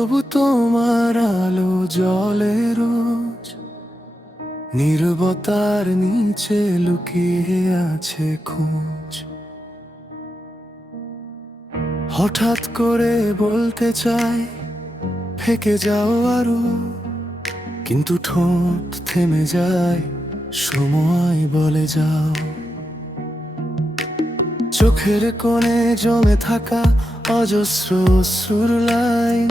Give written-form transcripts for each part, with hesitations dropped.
তবু তোমার আলো জ্বলে রোজ, নীরবতার নিচে লুকিয়ে আছে খোঁজ। হঠাৎ করে বলতে চাই থেকে যাও আরো, কিন্তু ঠোঁট থেমে যায়, সময় বলে যাও। চোখের কোণে জমে থাকা অজস্র অশ্রুর লাইন,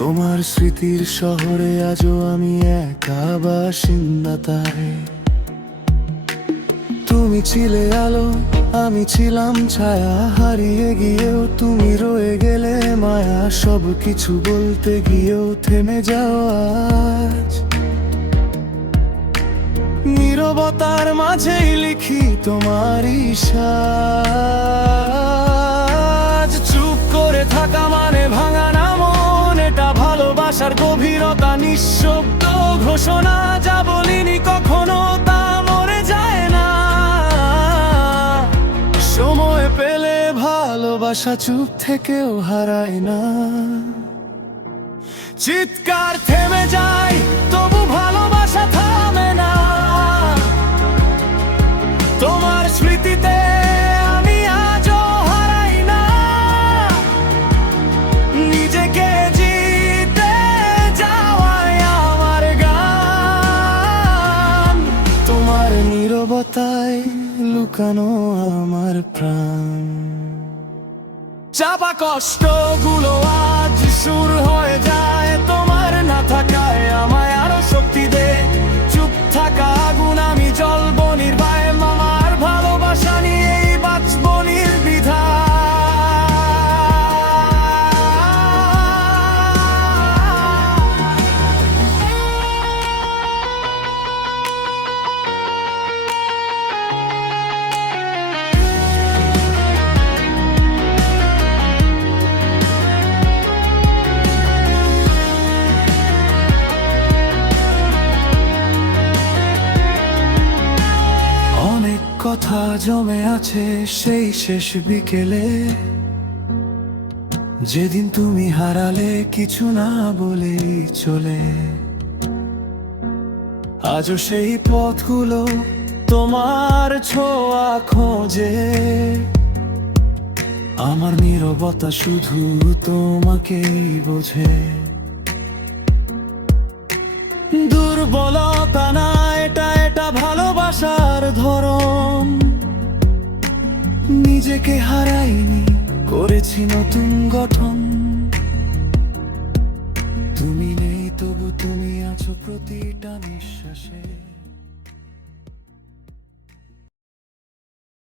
তোমার স্মৃতির শহরে আজও আমি একা বাসিন্দা তাই। তুমি ছিলে আলো, আমি ছিলাম ছায়া, হারিয়ে গিয়েও তুমি রয়ে গেলে মায়া। সব কিছু বলতে গিয়েও থেমে যাও আজ। নীরবতার মাঝেই লিখি তোমারই সাজ। চুপ করে থাকা মানে ভাঙা না মন, এটা ভালোবাসার গভীরতা, নিঃশব্দ ঘোষণা। যা বলিনি কখনো তা মরে যায় না। সময় পেলে ভালোবাসা চুপ থেকেও হারায় না। চিৎকার থেমে যায় তবু ভালোবাসা থামে না। তোমার স্মৃতিতে আমি আজও হারাই না নিজেকে। জিতে যাওয়ায় আমার গান, তোমার নীরবতায় লুকানো আমার প্রাণ। চাপা কষ্টগুলো আজ সুর হয়ে যায়, তোমার না থাকায় আমায় আরো শক্তি দে। চুপ থাকা আগুন আমি জ্বলবো নির্বায়, আমার ভালোবাসা নিয়েই বাঁচবো নির্বিধায়। কথা জমে আছে সেই শেষ বিকেলে, যেদিন তুমি হারালে কিছু না বলে চলে। আজও সেই পথগুলো তোমার ছোঁয়া খোঁজে, আমার নীরবতা শুধু তোমাকেই বোঝে। দুর্বলতা না এটা, এটা ভালোবাসার ধরন। নিজেকে হারাইনি, করেছি নতুন গঠন। তুমি নেই তবু তুমি আছো প্রতিটা নিঃশ্বাসে।